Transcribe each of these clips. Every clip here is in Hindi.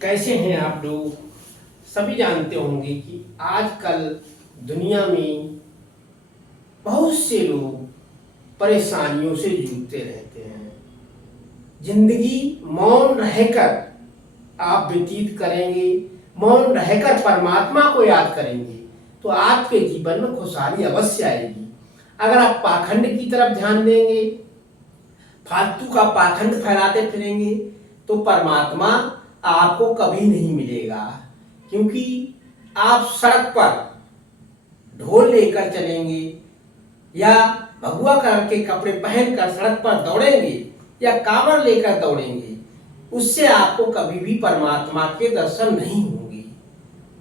कैसे हैं आप लोग। सभी जानते होंगे कि आजकल दुनिया में बहुत से लोग परेशानियों से जूझते रहते हैं। जिंदगी मौन रहकर आप व्यतीत करेंगे, मौन रहकर परमात्मा को याद करेंगे तो आपके जीवन में खुशहाली अवश्य आएगी। अगर आप पाखंड की तरफ ध्यान देंगे, फालतू का पाखंड फैलाते फिरेंगे तो परमात्मा आपको कभी नहीं मिलेगा। क्योंकि आप सड़क पर ढोल लेकर चलेंगे या भगवा कलर के कपड़े पहनकर सड़क पर दौड़ेंगे या कांवड़ लेकर दौड़ेंगे, उससे आपको कभी भी परमात्मा के दर्शन नहीं होंगे।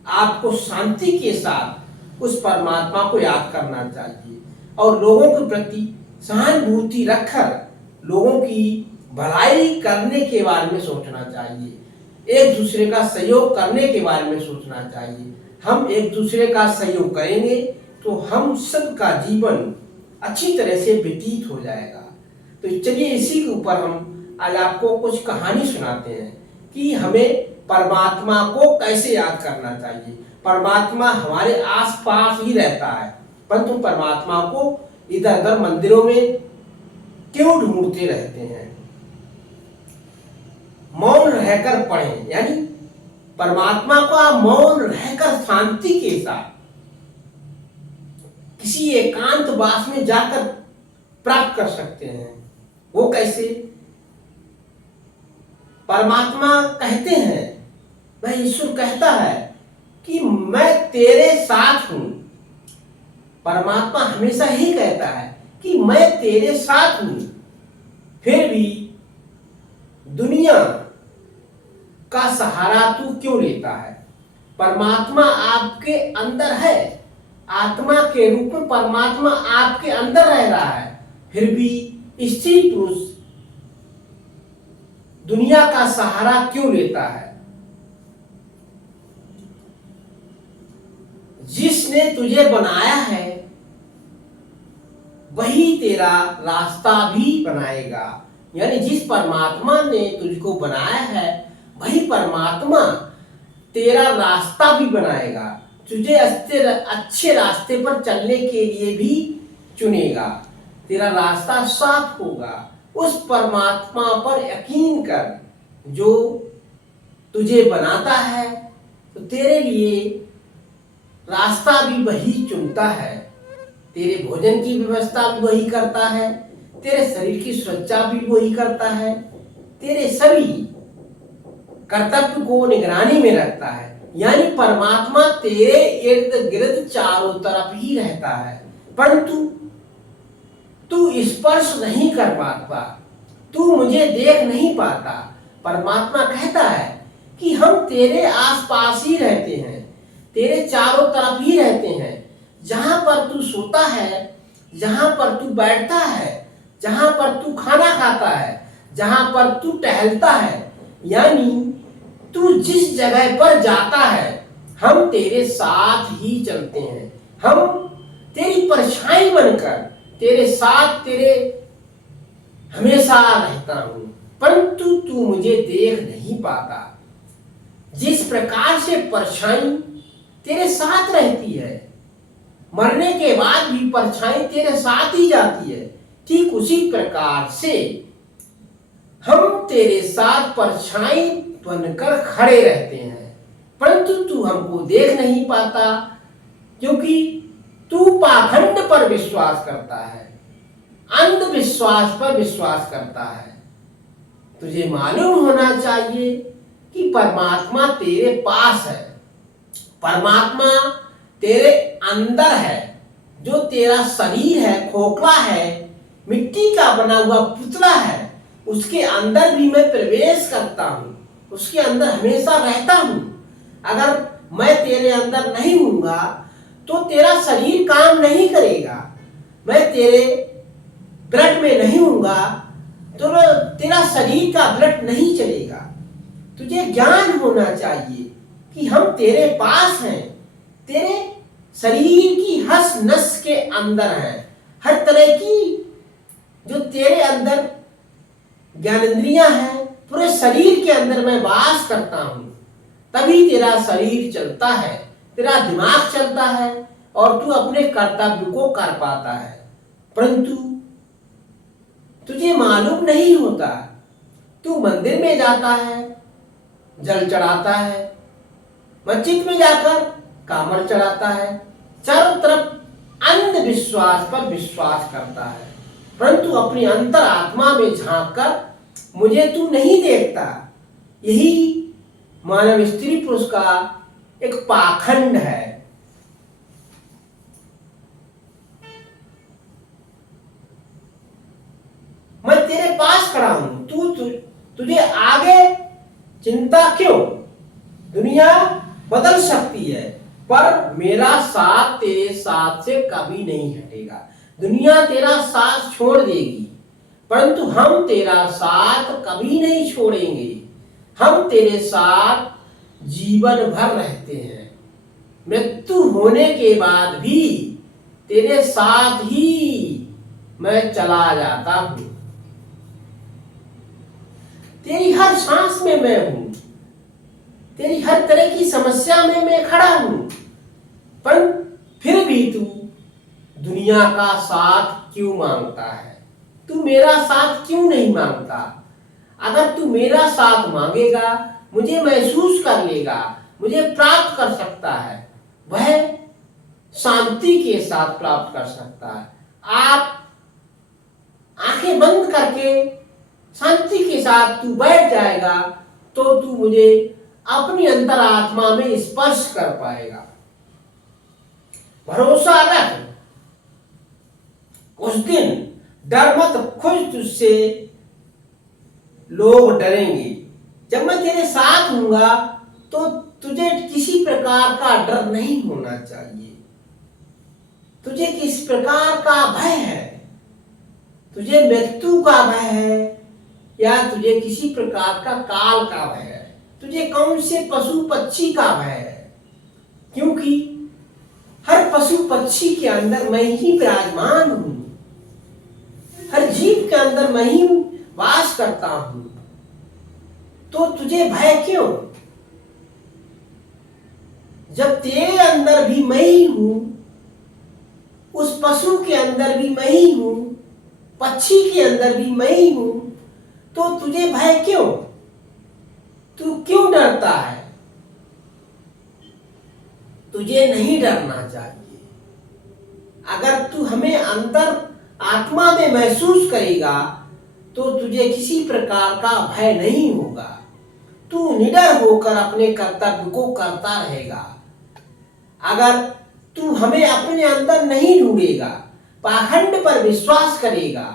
आपको शांति के साथ उस परमात्मा को याद करना चाहिए और लोगों के प्रति सहानुभूति रखकर लोगों की भलाई करने के बारे में सोचना चाहिए, एक दूसरे का सहयोग करने के बारे में सोचना चाहिए। हम एक दूसरे का सहयोग करेंगे तो हम सबका जीवन अच्छी तरह से व्यतीत हो जाएगा। तो चलिए इसी के ऊपर हम आज आपको कुछ कहानी सुनाते हैं कि हमें परमात्मा को कैसे याद करना चाहिए। परमात्मा हमारे आसपास ही रहता है, परंतु परमात्मा को इधर उधर मंदिरों में क्यों ढूंढते रहते हैं। मौन रहकर पढ़ें, यानी परमात्मा को आप मौन रहकर शांति के साथ किसी एकांत वास में जाकर प्राप्त कर सकते हैं। वो कैसे? परमात्मा कहते हैं, वह ईश्वर कहता है कि मैं तेरे साथ हूं। परमात्मा हमेशा ही कहता है कि मैं तेरे साथ हूं। फिर भी दुनिया का सहारा तू क्यों लेता है? परमात्मा आपके अंदर है, आत्मा के रूप में परमात्मा आपके अंदर रह रहा है। फिर भी स्त्री पुरुष दुनिया का सहारा क्यों लेता है? जिसने तुझे बनाया है वही तेरा रास्ता भी बनाएगा। यानी जिस परमात्मा ने तुझको बनाया है वही परमात्मा तेरा रास्ता भी बनाएगा, तुझे अच्छे रास्ते पर चलने के लिए भी चुनेगा। तेरा रास्ता साफ होगा। उस परमात्मा पर यकीन कर जो तुझे बनाता है, तो तेरे लिए रास्ता भी वही चुनता है, तेरे भोजन की व्यवस्था भी वही करता है, तेरे शरीर की सुरक्षा भी वही करता है, तेरे सभी कर्तव्य को निगरानी में रखता है। यानी परमात्मा तेरे इर्द गिर्द चारों तरफ ही रहता है, परंतु तू स्पर्श नहीं कर पाता, तू मुझे देख नहीं पाता। परमात्मा कहता है कि हम तेरे आसपास ही रहते हैं, तेरे चारों तरफ ही रहते हैं। जहां पर तू सोता है, जहां पर तू बैठता है, जहां पर तू खाना खाता है, जहां पर तू टहलता है, यानी तू जिस जगह पर जाता है हम तेरे साथ ही चलते हैं। हम तेरी परछाई बनकर तेरे साथ तेरे हमेशा रहता हूं, परंतु तू मुझे देख नहीं पाता। जिस प्रकार से परछाई तेरे साथ रहती है, मरने के बाद भी परछाई तेरे साथ ही जाती है, ठीक उसी प्रकार से हम तेरे साथ परछाई बनकर खड़े रहते हैं, परंतु तू हमको देख नहीं पाता क्योंकि तू पाखंड पर विश्वास करता है, अंधविश्वास पर विश्वास करता है। तुझे मालूम होना चाहिए कि परमात्मा तेरे पास है, परमात्मा तेरे अंदर है। जो तेरा शरीर है खोखला है, मिट्टी का बना हुआ पुतला है, उसके अंदर भी मैं प्रवेश करता हूं, उसके अंदर हमेशा रहता हूं। अगर मैं तेरे अंदर नहीं हूंगा तो तेरा शरीर काम नहीं करेगा। मैं तेरे ब्लड में नहीं हूंगा तो तेरा शरीर का ब्लड नहीं चलेगा। तुझे ज्ञान होना चाहिए कि हम तेरे पास हैं, तेरे शरीर की हस नस के अंदर है। हर तरह की जो तेरे अंदर ज्ञानेंद्रियां हैं, पूरे शरीर के अंदर मैं वास करता हूं। तभी तेरा शरीर चलता है, तेरा दिमाग चलता है और तू अपने कर्तव्य को कर पाता है। परंतु तुझे मालूम नहीं होता, तू मंदिर में जाता है, जल चढ़ाता है, मस्जिद में जाकर कामर चढ़ाता है, चारों तरफ अंधविश्वास पर विश्वास करता है, परंतु अपनी अंतर आत्मा में झांक कर मुझे तू नहीं देखता। यही मानव स्त्री पुरुष का एक पाखंड है। मैं तेरे पास खड़ा हूं, तुझे आगे चिंता क्यों? दुनिया बदल सकती है, पर मेरा साथ तेरे साथ से कभी नहीं हटेगा। दुनिया तेरा साथ छोड़ देगी, परंतु हम तेरा साथ कभी नहीं छोड़ेंगे। हम तेरे साथ जीवन भर रहते हैं। मृत्यु होने के बाद भी तेरे साथ ही मैं चला जाता हूं। तेरी हर सांस में मैं हूं, तेरी हर तरह की समस्या में मैं खड़ा हूं, पर फिर भी तू दुनिया का साथ क्यों मांगता है? तू मेरा साथ क्यों नहीं मांगता? अगर तू मेरा साथ मांगेगा, मुझे महसूस कर लेगा, मुझे प्राप्त कर सकता है, वह शांति के साथ प्राप्त कर सकता है। आप आंखें बंद करके शांति के साथ तू बैठ जाएगा तो तू मुझे अपनी अंतरात्मा में स्पर्श कर पाएगा। भरोसा रख, उस दिन डर मत, खुद तुझसे लोग डरेंगे। जब मैं तेरे साथ हूंगा तो तुझे किसी प्रकार का डर नहीं होना चाहिए। तुझे किस प्रकार का भय है? तुझे मृत्यु का भय है या तुझे किसी प्रकार का काल का भय है? तुझे कौन से पशु पक्षी का भय है? क्योंकि हर पशु पक्षी के अंदर मैं ही विराजमान हूं, हर जीव के अंदर मैं ही वास करता हूं, तो तुझे भय क्यों? जब तेरे अंदर भी मैं ही हूं, उस पशु के अंदर भी मैं ही हूं, पक्षी के अंदर भी मैं ही हूं, तो तुझे भय क्यों? तू क्यों डरता है? तुझे नहीं डरना चाहिए। अगर तू हमें अंतर आत्मा में महसूस करेगा तो तुझे किसी प्रकार का भय नहीं होगा। तू निडर होकर अपने कर्तव्य को करता रहेगा। अगर तू हमें अपने अंदर नहीं ढूंढेगा, पाखंड पर विश्वास करेगा,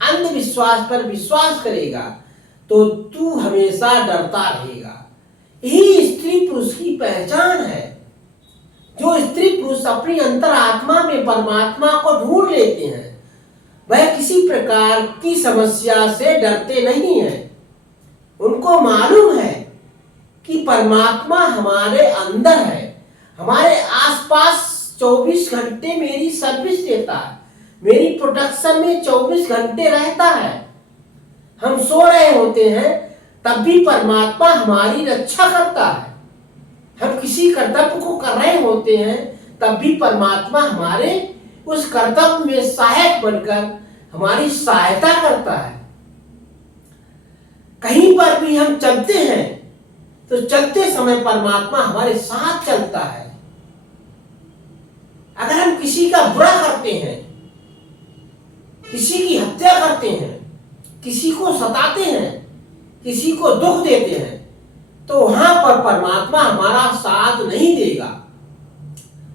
अंधविश्वास पर विश्वास करेगा, तो तू हमेशा डरता रहेगा। यही स्त्री पुरुष की पहचान है। जो स्त्री पुरुष अपनी अंतरात्मा में परमात्मा को ढूंढ लेते हैं, वह किसी प्रकार की समस्या से डरते नहीं हैं। उनको मालूम है कि परमात्मा हमारे अंदर है, हमारे आसपास 24 घंटे मेरी सर्विस देता है, मेरी प्रोटेक्शन में 24 घंटे रहता है। हम सो रहे होते हैं तब भी परमात्मा हमारी रक्षा करता है। हम किसी कर्तव्य को कर रहे होते हैं तब भी परमात्मा हमारे उस कर्तव्य में सहायक बनकर हमारी सहायता करता है। कहीं पर भी हम चलते हैं तो चलते समय परमात्मा हमारे साथ चलता है। अगर हम किसी का बुरा करते हैं, किसी की हत्या करते हैं, किसी को सताते हैं, किसी को दुख देते हैं, तो वहां पर परमात्मा हमारा साथ नहीं देगा।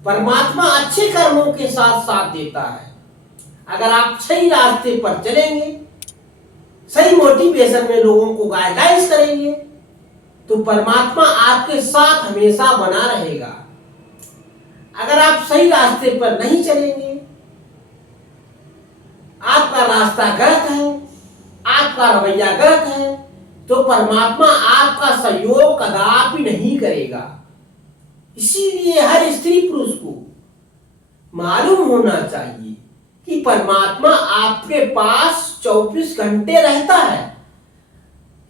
परमात्मा अच्छे कर्मों के साथ साथ देता है। अगर आप सही रास्ते पर चलेंगे, सही मोटिवेशन में लोगों को गाइडेंस करेंगे, तो परमात्मा आपके साथ हमेशा बना रहेगा। अगर आप सही रास्ते पर नहीं चलेंगे, आपका रास्ता गलत है, आपका रवैया गलत है, तो परमात्मा आपका सहयोग कदापि नहीं करेगा। इसीलिए हर स्त्री पुरुष को मालूम होना चाहिए कि परमात्मा आपके पास 24 घंटे रहता है।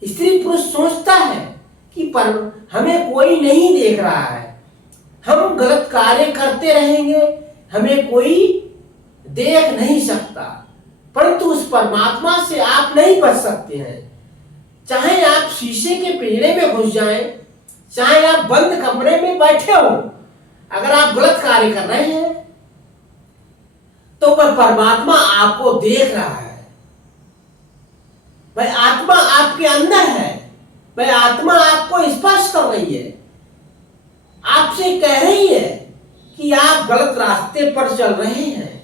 स्त्री पुरुष सोचता है कि पर हमें कोई नहीं देख रहा है, हम गलत कार्य करते रहेंगे, हमें कोई देख नहीं सकता, परंतु उस परमात्मा से आप नहीं बच सकते हैं। चाहे आप शीशे के पिंजरे में घुस जाएं, चाहे आप बंद कमरे में बैठे हो, अगर आप गलत कार्य कर रहे हैं तो वह परमात्मा आपको देख रहा है। वह आत्मा आपके अंदर है, वह आत्मा आपको स्पर्श कर रही है, आपसे कह रही है कि आप गलत रास्ते पर चल रहे हैं,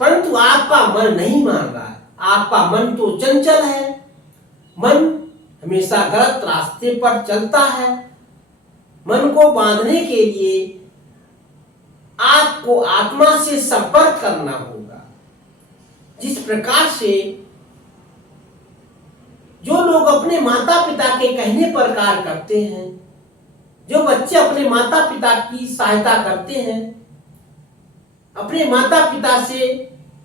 परंतु आपका मन नहीं मान रहा है। आपका मन तो चंचल है, मन हमेशा गलत रास्ते पर चलता है। मन को बांधने के लिए आपको आत्मा से संपर्क करना होगा। जिस प्रकार से जो लोग अपने माता पिता के कहने पर कार्य करते हैं, जो बच्चे अपने माता पिता की सहायता करते हैं, अपने माता पिता से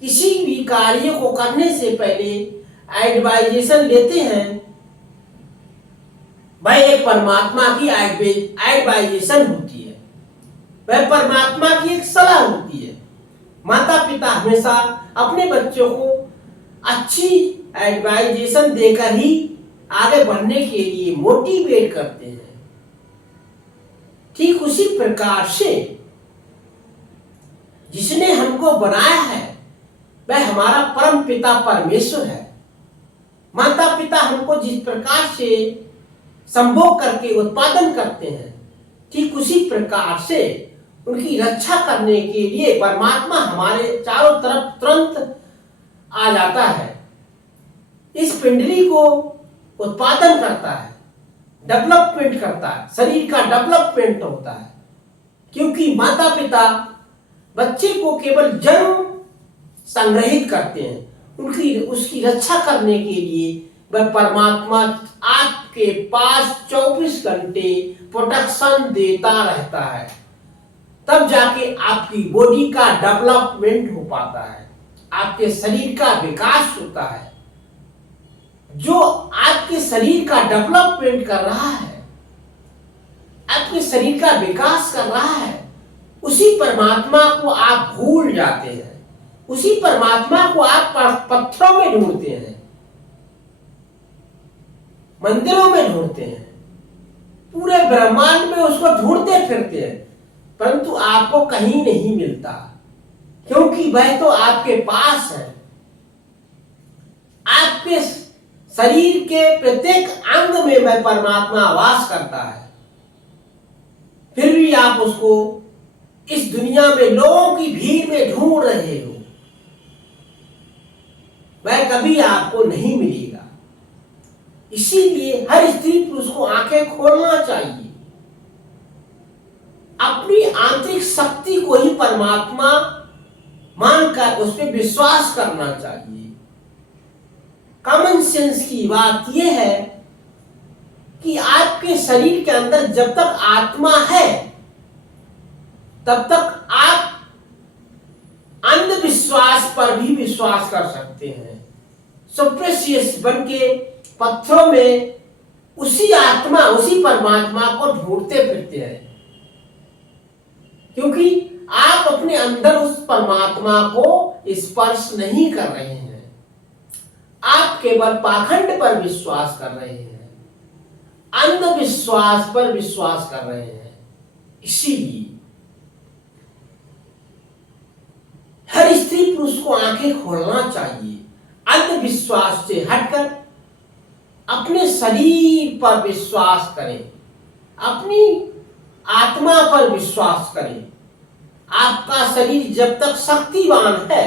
किसी भी कार्य को करने से पहले एडवाइजेशन लेते हैं, वह एक परमात्मा की एडवाइजेशन होती है, वह परमात्मा की एक सलाह होती है। माता पिता हमेशा अपने बच्चों को अच्छी एडवाइजेशन देकर ही आगे बढ़ने के लिए मोटिवेट करते हैं। ठीक उसी प्रकार से जिसने हमको बनाया है वह हमारा परम पिता परमेश्वर है। माता पिता हमको जिस प्रकार से संभोग करके उत्पादन करते हैं, ठीक उसी प्रकार से उनकी रक्षा करने के लिए परमात्मा हमारे चारों तरफ तुरंत आ जाता है, इस पिंडली को उत्पादन करता है, डेवलपमेंट करता है, शरीर का डेवलपमेंट होता है। क्योंकि माता पिता बच्चे को केवल जन्म संग्रहित करते हैं, उसकी रक्षा करने के लिए वह परमात्मा आपके पास 24 घंटे प्रोटेक्शन देता रहता है, तब जाके आपकी बॉडी का डेवलपमेंट हो पाता है, आपके शरीर का विकास होता है। जो आपके शरीर का डेवलपमेंट कर रहा है, आपके शरीर का विकास कर रहा है, उसी परमात्मा को आप भूल जाते हैं, उसी परमात्मा को आप पत्थरों में ढूंढते हैं, मंदिरों में ढूंढते हैं, पूरे ब्रह्मांड में उसको ढूंढते फिरते हैं, परंतु आपको कहीं नहीं मिलता, क्योंकि वह तो आपके पास है। आपके शरीर के प्रत्येक अंग में वह परमात्मा वास करता है, फिर भी आप उसको इस दुनिया में लोगों की भीड़ में ढूंढ रहे हो, वह कभी आपको नहीं मिलेगा। इसीलिए हर स्त्री पुरुष को आंखें खोलना चाहिए, अपनी आंतरिक शक्ति को ही परमात्मा मानकर उस पर विश्वास करना चाहिए। कॉमन सेंस की बात यह है कि आपके शरीर के अंदर जब तक आत्मा है तब तक आप अंधविश्वास पर भी विश्वास कर सकते हैं। सुप्रेशियस बन के पत्थरों में उसी आत्मा, उसी परमात्मा को ढूंढते फिरते हैं, क्योंकि आप अपने अंदर उस परमात्मा को स्पर्श नहीं कर रहे हैं, आप केवल पाखंड पर विश्वास कर रहे हैं, अंधविश्वास पर विश्वास कर रहे हैं। इसीलिए हर स्त्री पुरुष को आंखें खोलना चाहिए, अंधविश्वास से हटकर अपने शरीर पर विश्वास करें, अपनी आत्मा पर विश्वास करें। आपका शरीर जब तक शक्तिवान है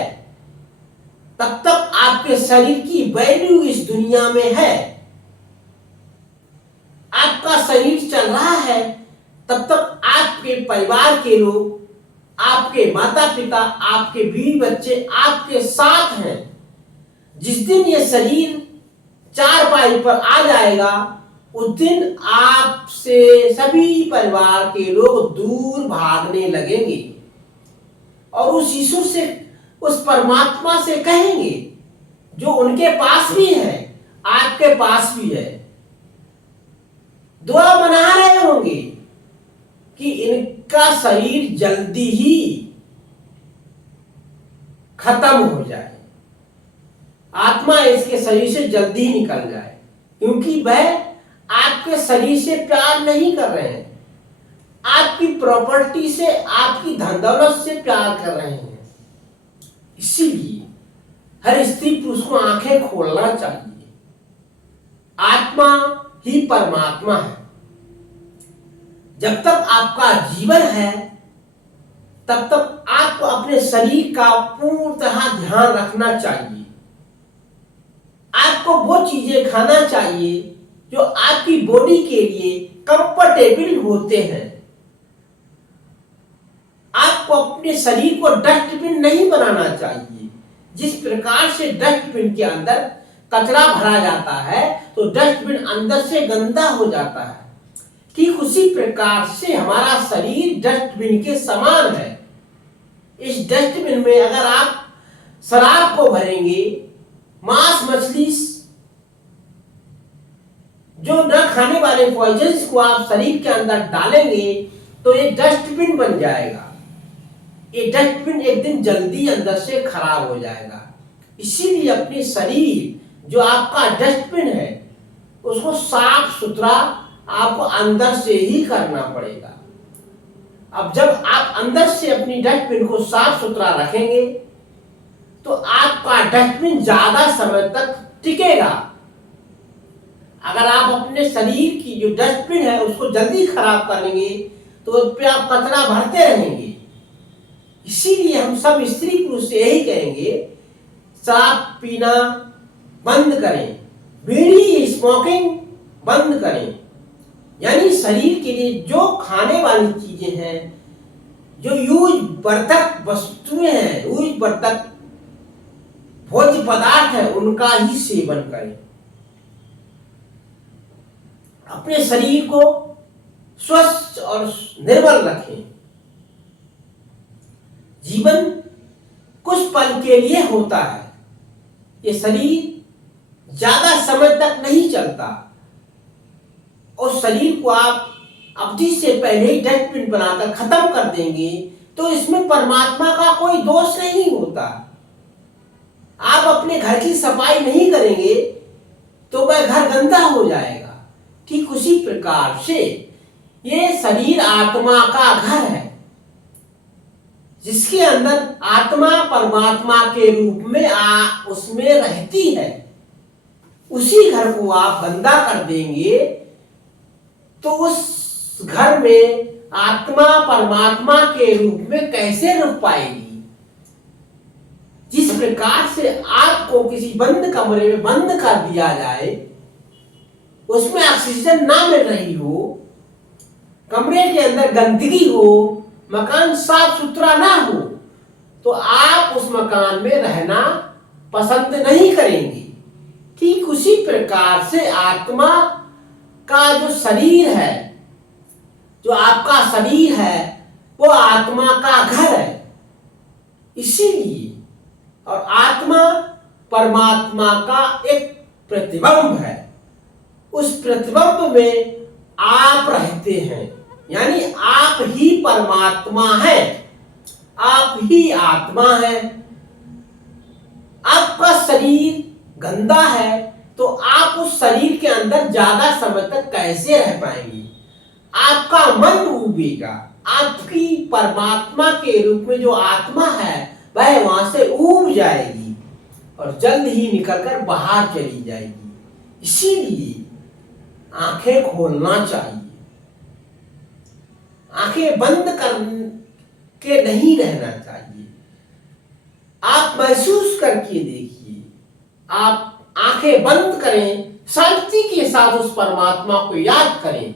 तब तक आपके शरीर की वैल्यू इस दुनिया में है। आपका शरीर चल रहा है तब तक आपके परिवार के लोग, आपके माता पिता, आपके बीवी बच्चे आपके साथ हैं। जिस दिन ये शरीर चारपाई पर आ जाएगा उस दिन आपसे सभी परिवार के लोग दूर भागने लगेंगे और उस यीशु से, उस परमात्मा से कहेंगे जो उनके पास भी है, आपके पास भी है, दुआ बना रहे होंगे कि इनका शरीर जल्दी ही खत्म हो जाए, आत्मा इसके शरीर से जल्दी ही निकल जाए, क्योंकि वह आपके शरीर से प्यार नहीं कर रहे हैं, आपकी प्रॉपर्टी से, आपकी धन दौलत से प्यार कर रहे हैं। इसीलिए हर स्त्री पुरुष को आंखें खोलना चाहिए। आत्मा ही परमात्मा है। जब तक आपका जीवन है तब तक आपको अपने शरीर का पूर्णतः ध्यान रखना चाहिए। आपको वो चीजें खाना चाहिए जो आपकी बॉडी के लिए कंफर्टेबल होते हैं। आपको अपने शरीर को डस्टबिन नहीं बनाना चाहिए। जिस प्रकार से डस्टबिन के अंदर कचरा भरा जाता है तो डस्टबिन अंदर से गंदा हो जाता है, ठीक उसी प्रकार से हमारा शरीर डस्टबिन के समान है। इस डस्टबिन में अगर आप शराब को भरेंगे, मांस मछली जो न खाने वाले पॉइजन्स को आप शरीर के अंदर डालेंगे तो ये डस्टबिन बन जाएगा। ये डस्टबिन एक दिन जल्दी अंदर से खराब हो जाएगा। इसीलिए अपने शरीर जो आपका डस्टबिन है उसको साफ सुथरा आपको अंदर से ही करना पड़ेगा। अब जब आप अंदर से अपनी डस्टबिन को साफ सुथरा रखेंगे तो आपका डस्टबिन ज्यादा समय तक टिकेगा। अगर आप अपने शरीर की जो डस्टबिन है उसको जल्दी खराब करेंगे तो उस पर आप कचरा भरते रहेंगे। इसीलिए हम सब स्त्री पुरुष से यही कहेंगे, शराब पीना बंद करें, बीड़ी स्मोकिंग बंद करें। यानी शरीर के लिए जो खाने वाली चीजें हैं, जो यूज वर्धक वस्तुएं हैं, यूज वर्धक भोज्य पदार्थ है, उनका ही सेवन करें। अपने शरीर को स्वस्थ और निर्मल रखें। जीवन कुछ पल के लिए होता है, ये शरीर ज्यादा समय तक नहीं चलता। और शरीर को आप अवधि से पहले ही डस्टबिन बनाकर खत्म कर देंगे तो इसमें परमात्मा का कोई दोष नहीं होता। आप अपने घर की सफाई नहीं करेंगे तो वह घर गंदा हो जाएगा। ठीक उसी प्रकार से ये शरीर आत्मा का घर है, जिसके अंदर आत्मा परमात्मा के रूप में उसमें रहती है। उसी घर को आप गंदा कर देंगे तो उस घर में आत्मा परमात्मा के रूप में कैसे रुक पाएगी। जिस प्रकार से आपको किसी बंद कमरे में बंद कर दिया जाए, उसमें ऑक्सीजन ना मिल रही हो, कमरे के अंदर गंदगी हो, मकान साफ सुथरा ना हो, तो आप उस मकान में रहना पसंद नहीं करेंगे। ठीक उसी प्रकार से आत्मा का जो शरीर है, जो आपका शरीर है, वो आत्मा का घर है। इसीलिए और आत्मा परमात्मा का एक प्रतिबिंब है। उस प्रतिबिंब में आप रहते हैं, यानी आप ही परमात्मा है, आप ही आत्मा है। आपका शरीर गंदा है तो आप उस शरीर के अंदर ज्यादा समय तक कैसे रह पाएंगे। आपका मन उबेगा, आपकी परमात्मा के रूप में जो आत्मा है वह वहां से उब जाएगी और जल्द ही निकलकर बाहर चली जाएगी। इसीलिए आंखें खोलना चाहिए, आंखें बंद करके नहीं रहना चाहिए। आप महसूस करके देखिए, आप आंखें बंद करें, शांति के साथ उस परमात्मा को याद करें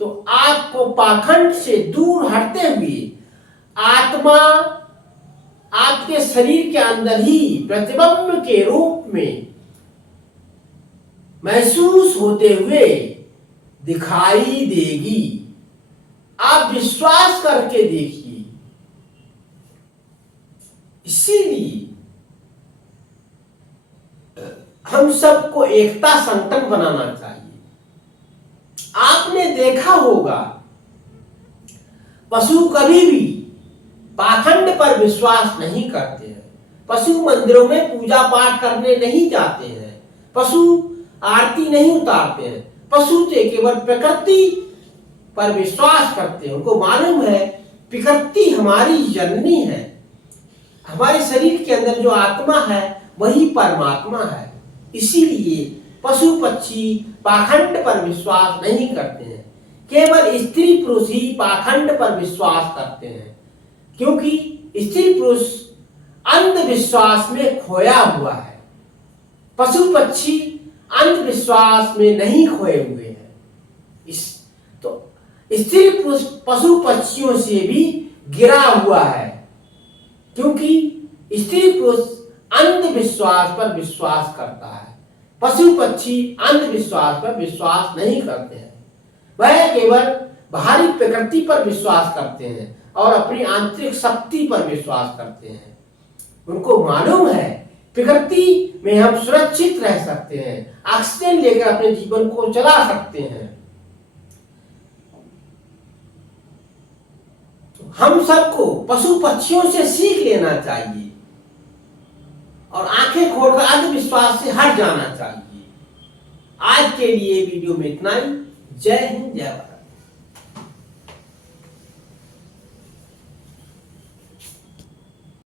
तो आपको पाखंड से दूर हटते हुए आत्मा आपके शरीर के अंदर ही प्रतिबिंब के रूप में महसूस होते हुए दिखाई देगी। आप विश्वास करके देखिए। इसीलिए हम सबको एकता संगठन बनाना चाहिए। आपने देखा होगा, पशु कभी भी पाखंड पर विश्वास नहीं करते हैं। पशु मंदिरों में पूजा पाठ करने नहीं जाते हैं, पशु आरती नहीं उतारते हैं। पशु तो केवल प्रकृति पर विश्वास करते हैं। उनको मालूम है प्रकृति हमारी जननी है, हमारे शरीर के अंदर जो आत्मा है वही परमात्मा है। इसीलिए पशु पक्षी पाखंड पर विश्वास नहीं करते हैं। केवल स्त्री पुरुष ही पाखंड पर विश्वास करते हैं, क्योंकि स्त्री पुरुष अंधविश्वास में खोया हुआ है। पशु पक्षी अंधविश्वास में नहीं खोए हुए हैं। तो स्त्री पुरुष पशु पक्षियों से भी गिरा हुआ है, क्योंकि स्त्री पुरुष अंधविश्वास पर विश्वास करता है, पशु पक्षी अंधविश्वास पर विश्वास नहीं करते हैं। वह केवल बाहरी प्रकृति पर विश्वास करते हैं और अपनी आंतरिक शक्ति पर विश्वास करते हैं। उनको मालूम है प्रकृति में हम सुरक्षित रह सकते हैं, ऑक्सीजन लेकर अपने जीवन को चला सकते हैं। तो हम सबको पशु पक्षियों से सीख लेना चाहिए और आंखें खोलकर अंधविश्वास से हट जाना चाहिए। आज के लिए वीडियो में इतना ही। जय हिंद, जय भारत।